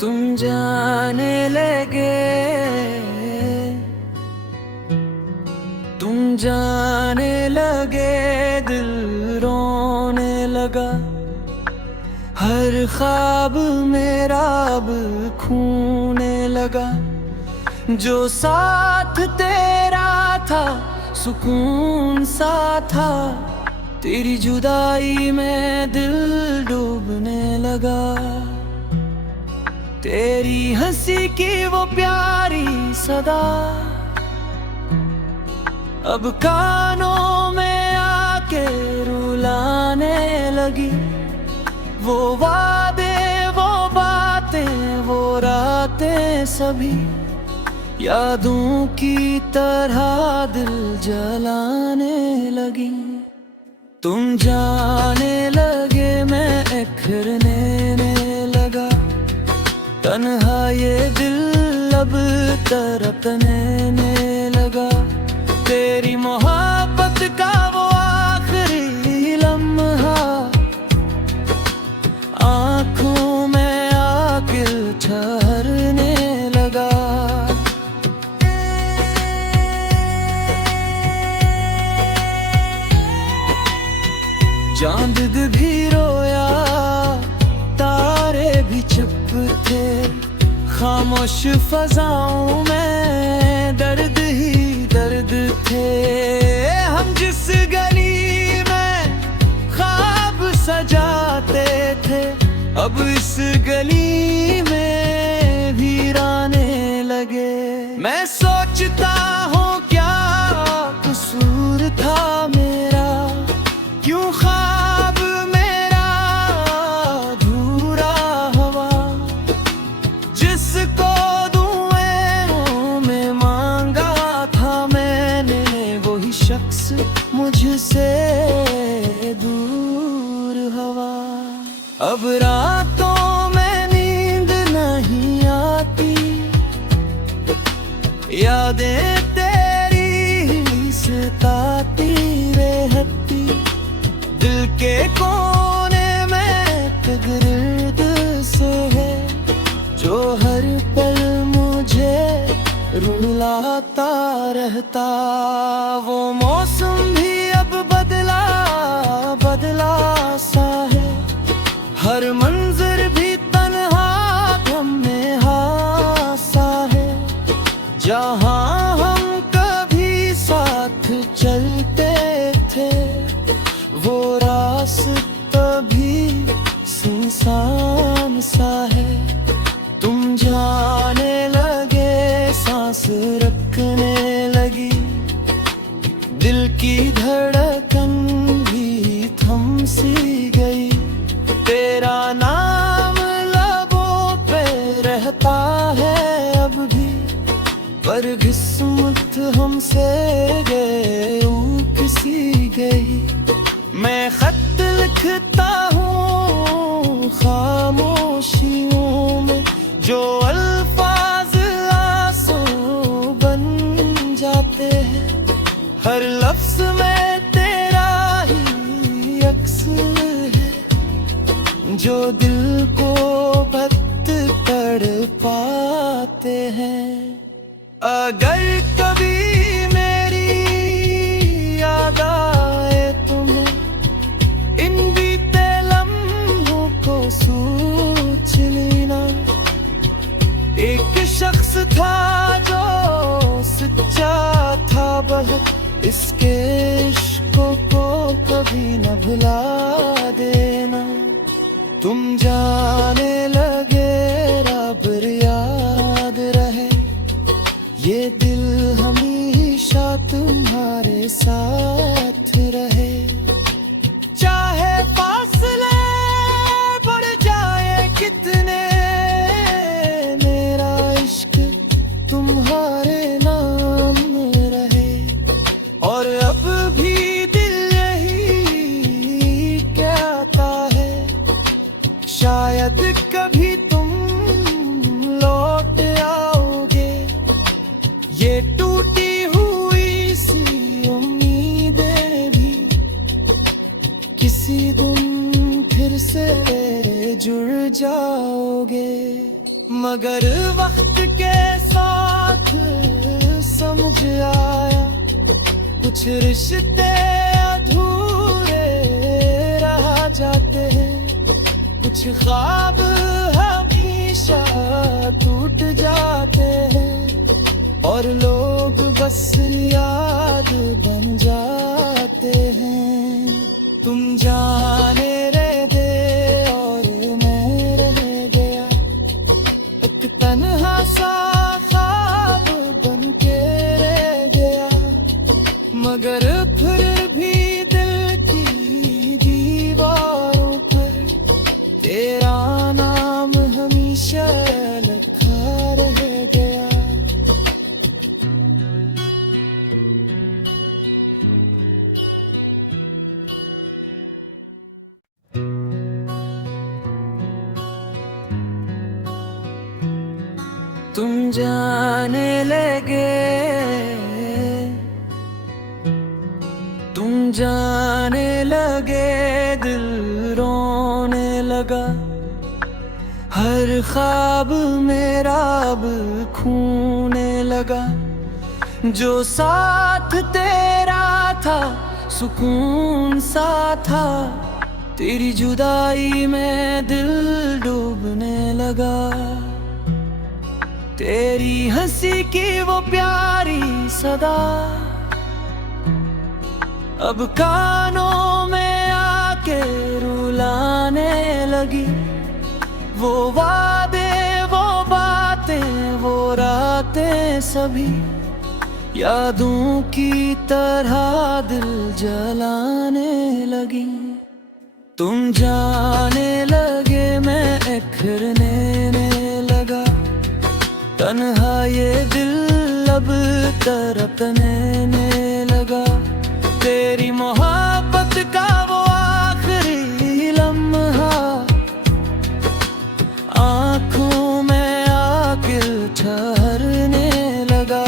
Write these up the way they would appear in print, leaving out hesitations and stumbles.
तुम जाने लगे, तुम जाने लगे, दिल रोने लगा। हर ख्वाब मेरा अब खोने लगा। जो साथ तेरा था सुकून सा था, तेरी जुदाई में दिल डूबने लगा। तेरी हंसी की वो प्यारी सदा अब कानों में आके रुलाने लगी। वो वादे, वो बातें, वो रातें सभी यादों की तरह दिल जलाने लगी। तुम जाने लगे, मैं इखरने लगा। तन्हा ये दिल अब तड़पने लगा। तेरी मोहब्बत का वो आखिरी लम्हा आँखों में आके ठहरने लगा। चांद भी रोया, तारे भी चुप थे। खामोश फजाओं में दर्द ही दर्द थे। हम जिस गली में ख्वाब सजाते थे, अब इस गली में वीराने लगे। मैं सोचता हूँ क्या कसूर था मेरा, क्यों ख्वाब मेरा अधूरा हुआ। जिसको दुआओं में मांगा था मैंने, वही शख्स मुझसे दूर हुआ। अब रातों में नींद नहीं आती, यादें तेरी ही सताती रहती। दिल के कोने में गिर्द से है, जो हर पल मुझे रुलाता रहता। वो मौसम भी अब बदला बदला सा है। हर मंजर भी तन्हा गम सा है। जहाँ हम कभी साथ चलते थे, वो रास्ता भी सुनसान सा है। तुम जाने लगे, सांस रखने लगी। दिल की धड़कन भी थम सी गई। तेरा नाम लबों पे रहता है अब भी, पर किस्मत हमसे किसी गई। मैं खत लिखता हूँ खामोशियों में, जो अल्फाज आंसू बन जाते हैं। हर लफ्ज में तेरा ही अक्स है, जो दिल को बद तड़पाते हैं। अगर कभी मेरी याद आए तुम्हें, इन बीते लम्हों को सोच लेना। एक शख्स था जो सच्चा था बहुत, इसके इश्क़ों को कभी न भुला देना। तुम जाने लगे, रब याद रहे। ये दिल हमेशा तुम्हारे साथ रहे। चाहे फासले बढ़ जाए कितने, मेरा इश्क तुम्हारे नाम रहे। और अब भी दिल यही कहता है, शायद कभी तुम लौट आओगे। ये टूटी हुई सी उम्मीदें भी किसी दिन फिर से जुड़ जाओगे। मगर वक्त के साथ समझ आया कुछ रिश्ते अधूरे रह जाते हैं, कुछ ख्वाब हमेशा टूट जाते हैं और लोग बस याद बन जाते हैं। तुम जाने रह दे और मैं रह गया, एक तन्हा सा ख्वाब बन के रह गया, मगर फिर भी दिल की दीवारों पर तेरा नाम हमेशा लिखा रह गया। तुम जाने लगे, तुम जाने लगे, दिल रोने लगा, हर ख्वाब मेरा अब खोने लगा। जो साथ तेरा था सुकून सा था, तेरी जुदाई में दिल डूबने लगा। तेरी हंसी की वो प्यारी सदा अब कानों में आके रुलाने लगी। वो वादे, वो बातें, वो रातें सभी यादों की तरह दिल जलाने लगी। तुम जाने लगे, मैं इखरने लगा, तन्हा ये दिल अब तड़पने लगा। तेरी मोहब्बत का वो आखिरी लम्हा आँखों में आके ठहरने लगा।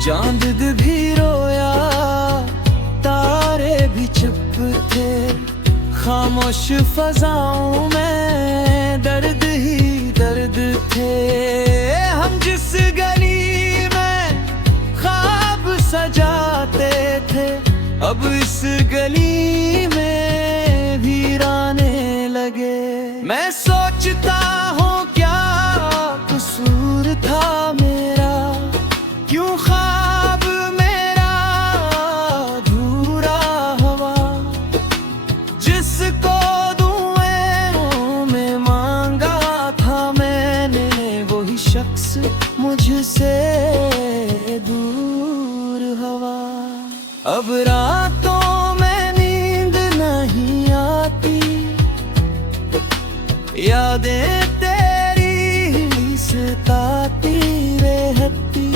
चांद भी रोया, तारे भी चुप थे, खामोश फजाओं में दर्द ही दर्द थे। हम जिस गली में ख्वाब सजाते थे, अब इस गली में वीराने लगे। मैं सोचता हूँ क्या कसूर था मेरा, क्यों ख्वाब मेरा अधूरा हवा। जिसको दुआओं में मांगा था मैंने, वही शख्स मुझसे दूर हवा। अब रातों में नींद नहीं आती, यादें तेरी ही सताती रहती।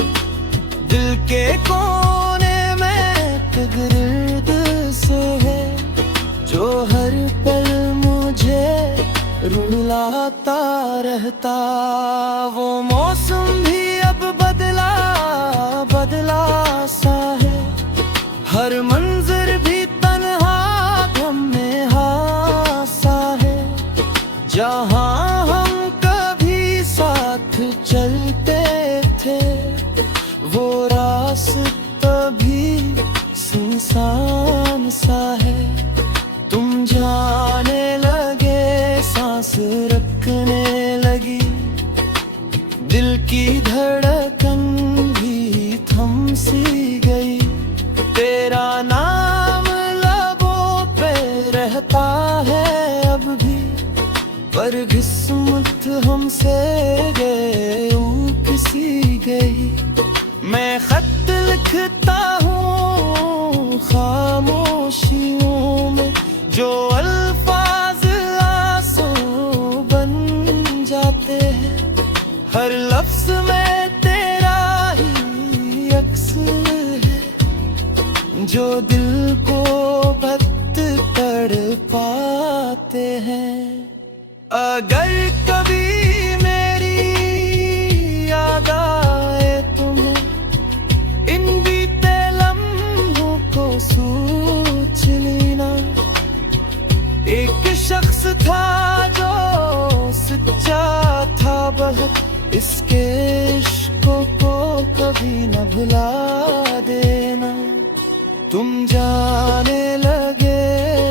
दिल के कोने में गिर्द से है, जो हर पल मुझे रुलाता रहता। वो मौसम भी अब बदला बदला सा है, हर मंजर भी तन्हा गम में हासा है। जहाँ हम कभी साथ चलते थे, वो रास्ता भी सुनसान सा है। तुम जाने लगे, सांस रखने लगी, दिल की धड़कन भी थम सी गई। तेरा नाम लबों पे रहता है अब भी, पर किस्मत हमसे किसी गई। मैं खत लिखता हूँ खामोशियों में, जो अल्फाज आंसू बन जाते हैं। हर लफ्ज में तेरा ही अक्स है, जो दिल को बद तड़पाते हैं। अगर कभी मेरी याद आए तुम्हें, इन बीते लम्हों को सोच कभी न भुला देना। तुम जाने लगे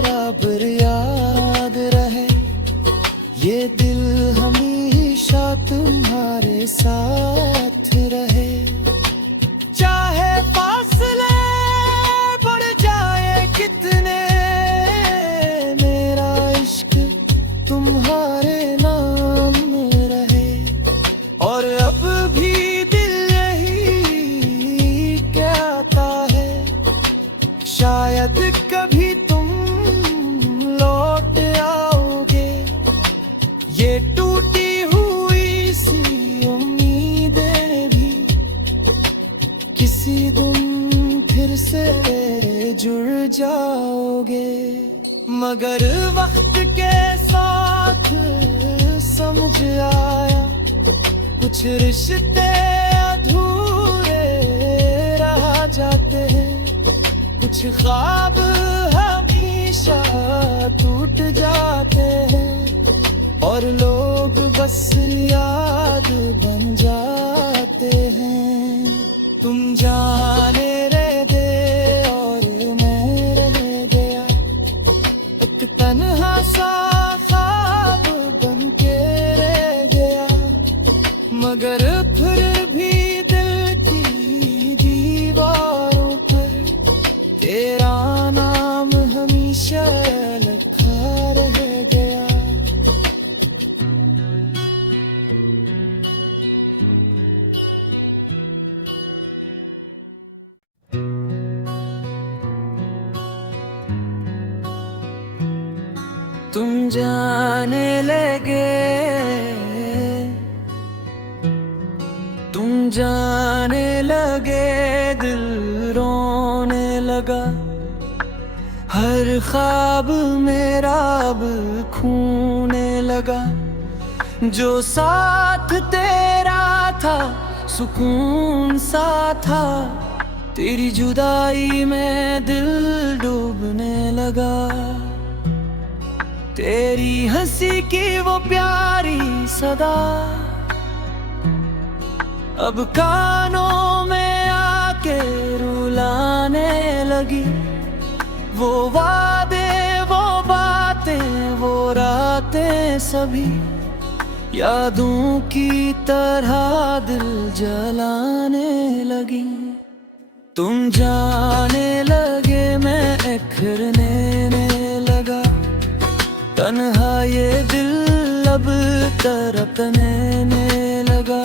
रब याद रहे, ये दिल हमेशा तुम्हारे साथ रहे। चाहे फासले बढ़ जाए कितने, मेरा इश्क तुम्हारे नाम रहे। और अब भी दिल यही कहता है, शायद कभी तुम लौट आओगे। ये टूटी हुई सी उम्मीदें भी किसी दिन फिर से जुड़ जाओगे। मगर वक्त के साथ समझ आया, कुछ रिश्ते अधूरे रह जाते हैं, कुछ ख्वाब हमेशा टूट जाते हैं, और लोग बस याद बन जाते हैं। तुम जाने रह दे और मैं रह गया, एक तन्हा सा ख्वाब बन के रह गया। मगर फिर भी दिल की दीवारों पर तेरा नाम हमेशा लिखा रह गया। तुम जाने लगे, तुम जाने लगे, दिल रोने लगा। हर ख्वाब मेरा अब खोने लगा। जो साथ तेरा था सुकून सा था, तेरी जुदाई में दिल डूबने लगा। तेरी हंसी की वो प्यारी सदा अब कानों में आके रुलाने लगी। वो वादे, वो बातें, वो रातें सभी यादों की तरह दिल जलाने लगी। तुम जाने लगे, मैं इखरने लगा। तन्हा ये दिल अब तड़पने लगा।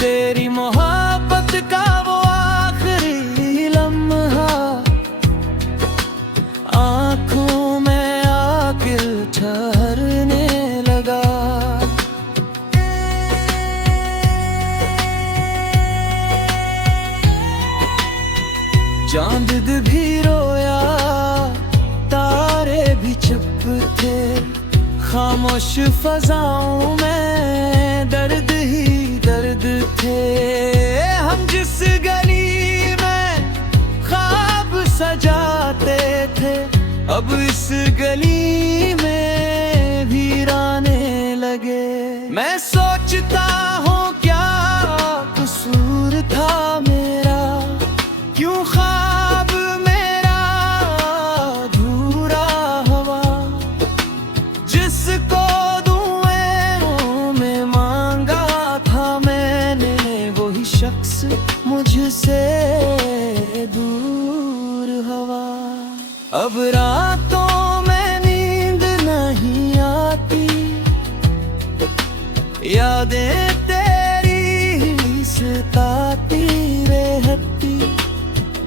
तेरी मोहब्बत का वो आखिरी लम्हा आँखों में आके ठहरने लगा। चांद भी रोया, तारे भी चुप थे। खामोश फजाओं में दर्द ही दर्द थे। हम जिस गली में ख्वाब सजाते थे, अब इस गली में वीराने लगे। मैं सोचता हूँ क्या कसूर था मेरा, क्यों ख्वाब मेरा अधूरा हवा। जिसको दुआओं में मांगा था मैंने, वही शख्स मुझसे दूर हवा। अब रातों में नींद नहीं आती, यादें तेरी ही सताती रहती।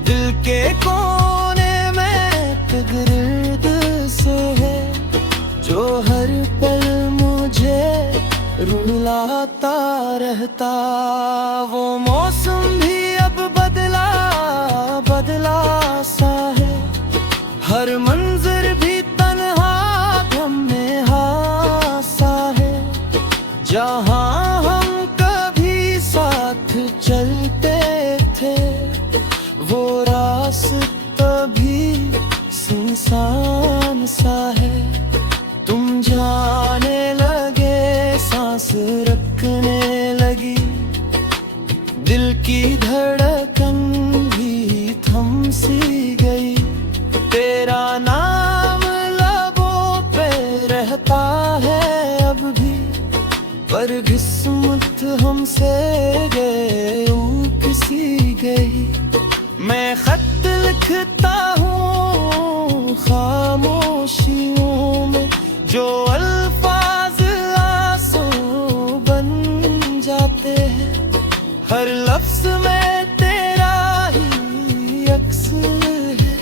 दिल के कोने में गिर्द से है, जो हर पल मुझे रुलाता रहता। वो मौसम भी अब बदला बदला सा है, हर मंजर भी तन्हा गमने सा है। जहाँ हम कभी साथ चलते थे, वो रास्ता भी सुनसान सा है। तुम जाने लगे, सांस रखने लगी, दिल की धड़कन भी थम सी गई। तेरा नाम लबों पे रहता है अब भी, पर किस्मत हमसे गए किसी गई। मैं खत लिखता हूँ खामोशियों में, जो अल्फाज आंसू बन जाते हैं। हर लफ्ज में तेरा ही अक्स है,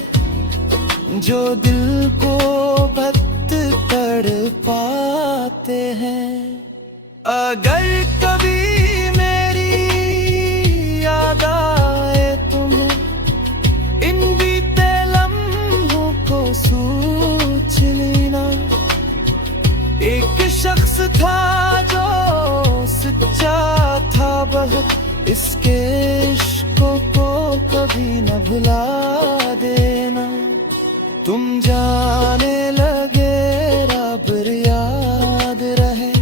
जो दिल को बत कर पाते हैं। अगर कभी मेरी याद आए तुम्हें, इन बीते लम्हों को सोच लेना। एक शख्स था जो सच्चा था बहुत, इसके इश्कों को कभी न भुला देना। तुम जाने लगे रब याद रहे,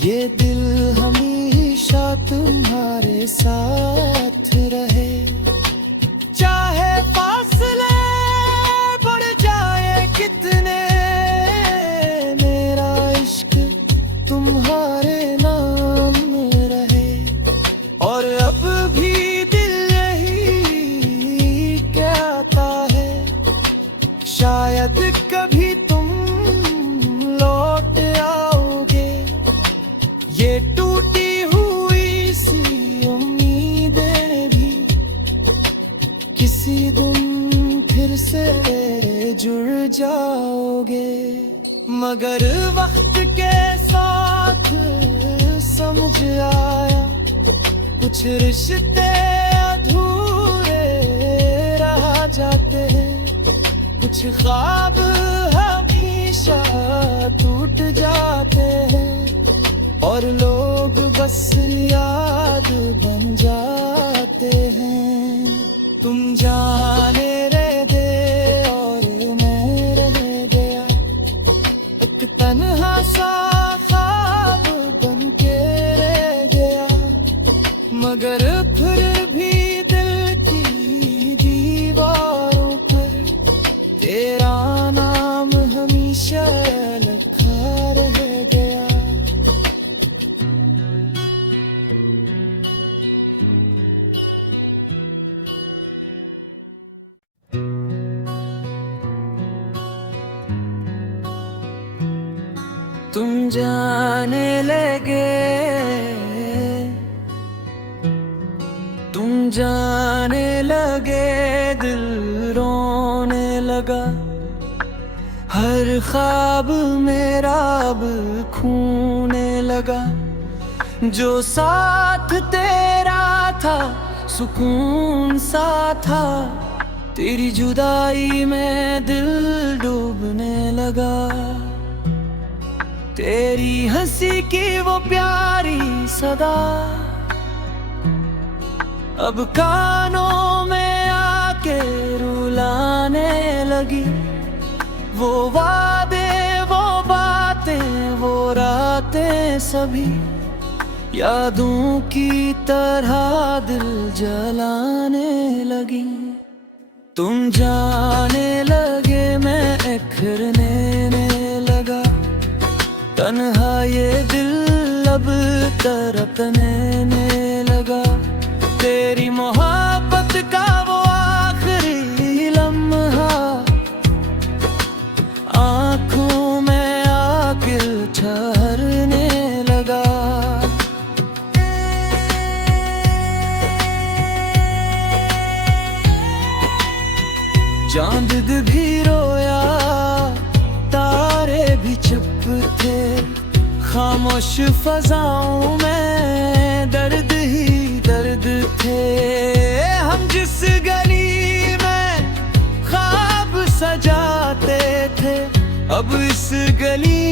ये दिल हमेशा तुम्हारे साथ रहे। चाहे फासले बढ़ जाए कितने, मेरा इश्क तुम्हारे नाम रहे। और अब भी दिल यही कहता है, शायद कभी तुम लौट आओगे। ये टूटी हुई सी उम्मीदें भी किसी दिन फिर से जुड़ जाओगे। मगर वक्त के साथ समझ आया, कुछ रिश्ते अधूरे रह जाते हैं। कुछ ख्वाब हमेशा टूट जाते हैं, और लोग बस याद बन जाते हैं। तुम जाने रह दे और मैं रह गया, एक तन्हा सा ख्वाब बन के रह गया। मगर फिर भी दिल की दीवारों पर तेरा नाम हमेशा लिखा रह गया। तुम जाने लगे, तुम जाने लगे, दिल रोने लगा। हर ख्वाब मेरा अब खोने लगा। जो साथ तेरा था सुकून सा था, तेरी जुदाई में दिल डूबने लगा। तेरी हंसी की वो प्यारी सदा अब कानों में आके रुलाने लगी। वो वादे, वो बातें, वो रातें सभी यादों की तरह दिल जलाने लगी। तुम जाने लगे, मैं इखरने लगा। तन्हा ये दिल अब तड़पने लगा। तेरी मोहब्बत का वो आखिरी लम्हा आँखों में आके ठहरने लगा। चांद भी रोया, तारे भी चुप थे। खामोश फजाओं में दर्द ही दर्द थे। हम जिस गली में ख्वाब सजाते थे, अब इस गली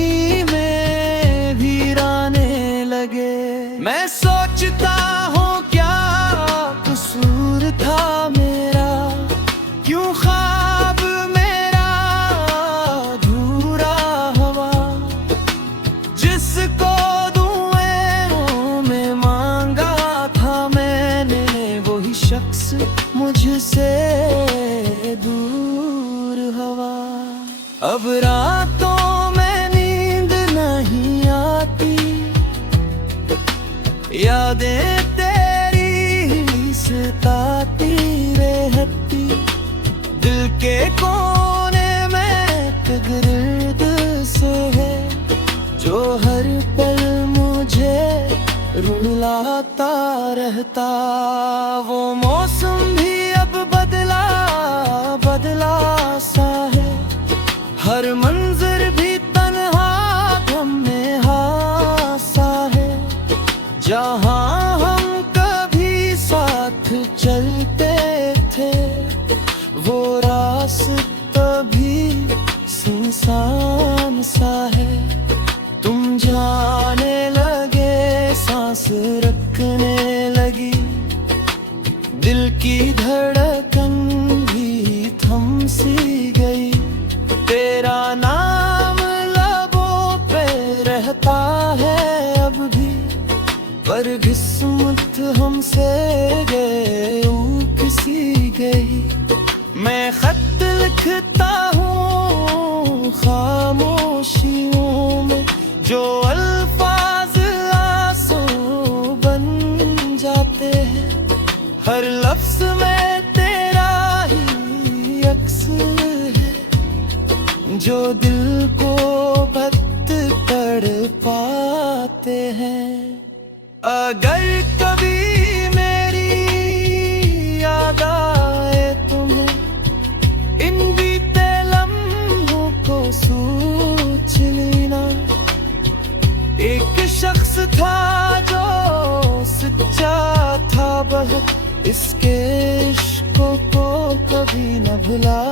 में वीराने लगे। मैं सोचता हूँ क्या कसूर था मेरा, क्यों ख्वाब मेरा अधूरा हवा। जिसको दुआओं में मांगा था मैं, शख्स मुझसे दूर हवा। अब रातों में नींद नहीं आती, यादें तेरी ही सताती रहती। दिल के कोने में गिर्द से है जो हर पल मुझे रुलाता रहता। वो मौसम भी अब बदला बदला सा है, हर मंजर भी तन्हा गम हासा है। जहाँ हम कभी साथ चलते थे वो रास्ता भी सुनसान सा है। तुम जाने लगे, सांस रखने लगी, दिल की धड़कन भी थम सी गई। तेरा नाम लबों पे रहता है अब भी, पर किस्मत हमसे किसी गई। मैं खत लिखता हूँ खामोशियों में, जो अल्फाज आंसू बन जाते हैं। हर लफ्ज में तेरा ही अक्स है, जो दिल को बत कर पाते हैं। अगर कभी मेरी याद आए तुम्हें, इन बीते लम्हों को सोच लेना। एक शख्स था जो सच्चा था बहुत, इसके इश्क़ों को कभी न भुला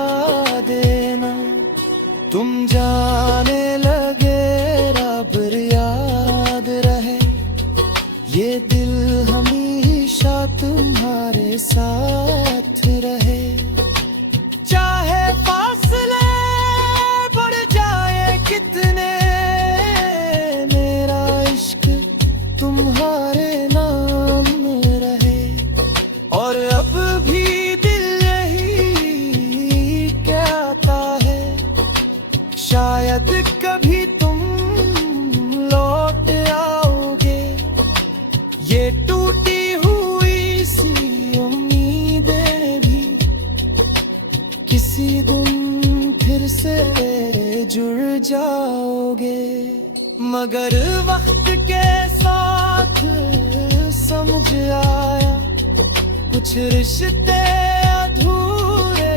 देना। तुम जाने लगे रब याद रहे, ये दिल हमेशा तुम्हारे साथ रहे। चाहे फासले बढ़ जाए कितने, मेरा इश्क तुम्हारे नाम रहे। और अब भी दिल यही कहता है, शायद कभी तुम लौट आओगे। ये टूटी हुई सी उम्मीदें भी किसी दिन फिर से जुड़ जाओगे। मगर वक्त के साथ समझ आया, कुछ रिश्ते अधूरे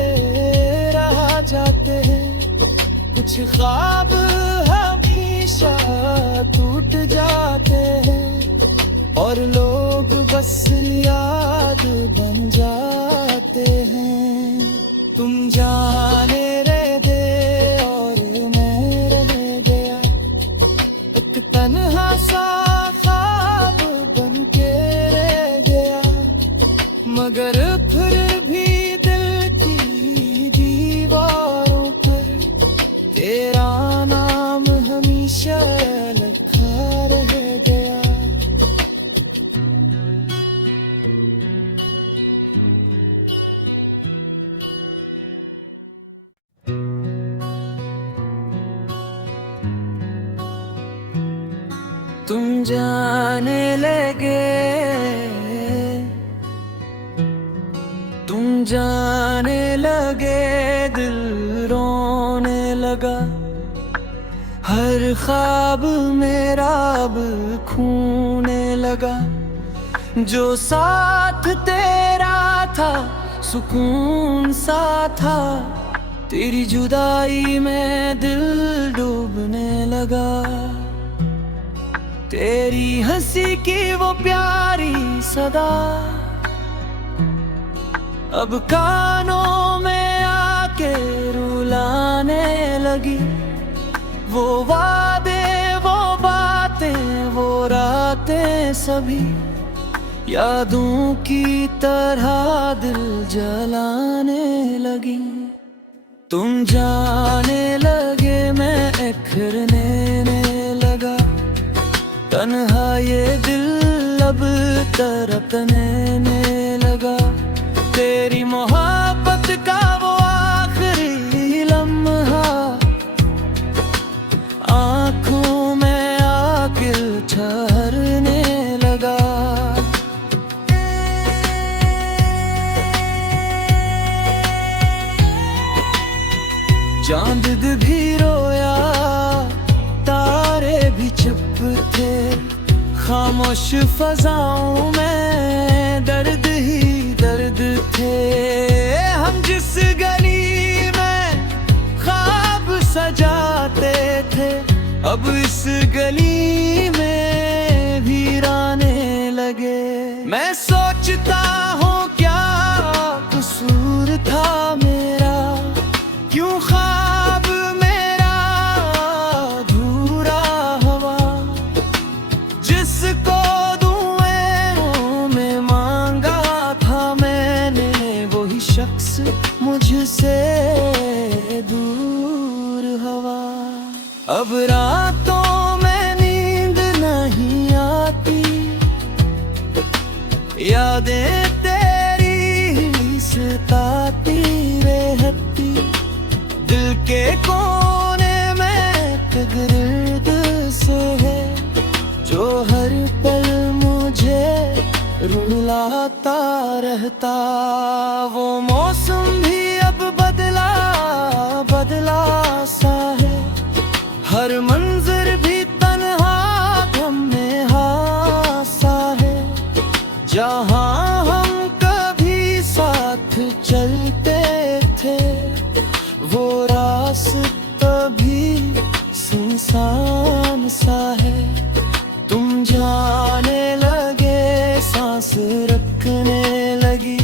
रह जाते हैं। कुछ ख्वाब हमेशा टूट जाते हैं, और लोग बस याद बन जाते हैं। तुम जाने रह दे और मैं रह गया, एक तन्हा सा ख्वाब बन के रह गया। मगर फिर भी दिल की दीवारों पर तेरा नाम हमेशा लिखा रह गया। तुम जाने लगे, तुम जाने लगे, दिल रोने लगा। हर ख्वाब मेरा अब खोने लगा। जो साथ तेरा था सुकून सा था, तेरी जुदाई में दिल डूबने लगा। तेरी हंसी की वो प्यारी सदा अब कानों में आके रुलाने लगी। वो वादे, वो बातें, वो रातें सभी यादों की तरह दिल जलाने लगी। तुम जाने लगे, मैं इखरने लगा। तन्हा ये दिल अब तड़पने लगा। तेरी मोहब्बत का वो आखिरी लम्हा आंखों में आके ठहरने लगा। चांद भी रोया, तारे भी चुप थे, खामोश फजाओं में दर्द ही दर्द थे। हम जिस गली में ख्वाब सजाते थे, अब इस गली में वीराने लगे। मैं सोचता हूँ क्या कसूर था मेरा, क्यों ख्वाब मेरा अधूरा हुआ। जिसको दुआओं में मांगा था मैंने, वही शख्स मुझसे दूर हुआ। अब रातों में नींद नहीं आती, यादें तेरी ही सताती रहती। दिल के कोने में तगर्द से है, जो हर पल मुझे रुलाता रहता। वो मौसम भी अब बदला बदला सा है, हर मंजर भी तन्हा गमने हासा है। जहाँ हम कभी साथ चलते थे, वो रास्ता भी सुनसान सा है। तुम जाने लगे, सांस रखने लगी,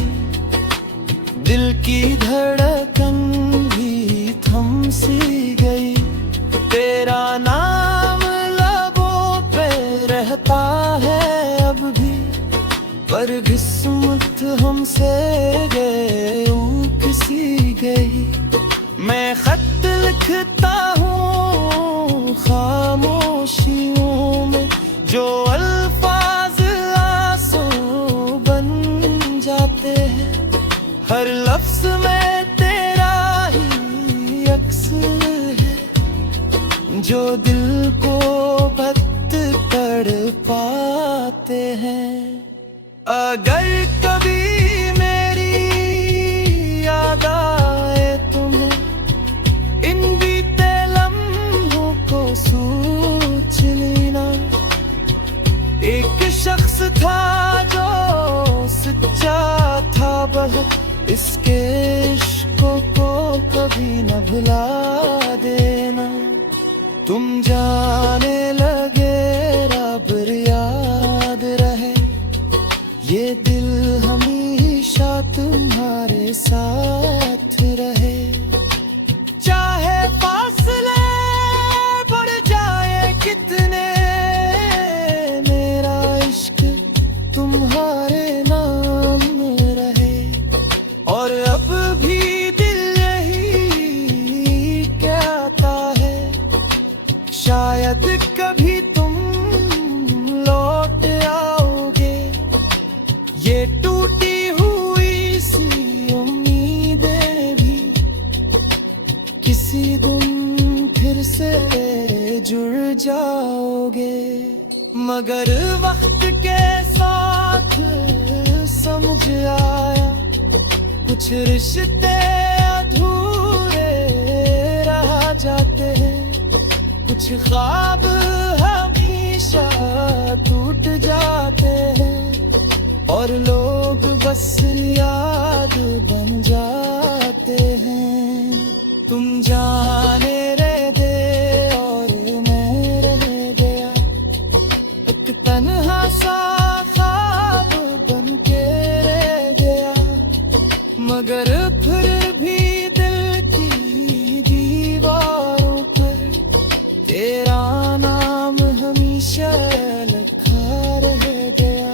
दिल की धड़कन भी थम सी गई। तेरा नाम लबों पे रहता है अब भी, पर किस्मत हमसे किसी गई। मैं खत लिखता हूँ खामोशियों में, जो अल्फाज आंसू बन जाते हैं। हर लफ्ज में तेरा ही अक्स है, जो दिल को बत कर पाते हैं। अगर कभी मेरी याद आए तुम्हें, इन बीते लम्हों को सोच लेना। एक शख्स था जो सच्चा था बहुत, इसके इश्क़ों को कभी न भुला देना। तुम जाने लगे, रब याद रहे, ये दिल हमेशा तुम्हारे साथ रहे। चाहे फासले बढ़ जाए कितने, मेरा इश्क तुम्हारे नाम रहे। और अब भी दिल यही कहता है, शायद कभी तुम लौट आओगे। ये टूटी हुई सी उम्मीदें भी किसी दिन फिर से जुड़ जाओगे। मगर वक्त के साथ समझ आया, कुछ रिश्ते अधूरे रह जाते हैं। कुछ ख्वाब हमेशा टूट जाते हैं, और लोग बस याद बन जाते हैं। तुम जाने रह दे और मैं रह गया, एक तन्हा सा ख्वाब बन के रह गया। मगर फिर भी दिल की दीवारों पर तेरा नाम हमेशा लिखा रह गया।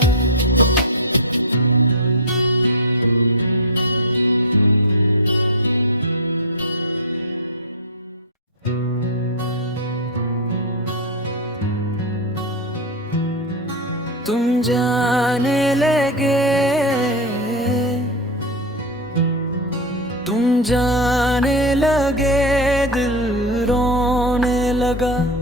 तुम जाने लगे, तुम जाने लगे दिल रोने लगा।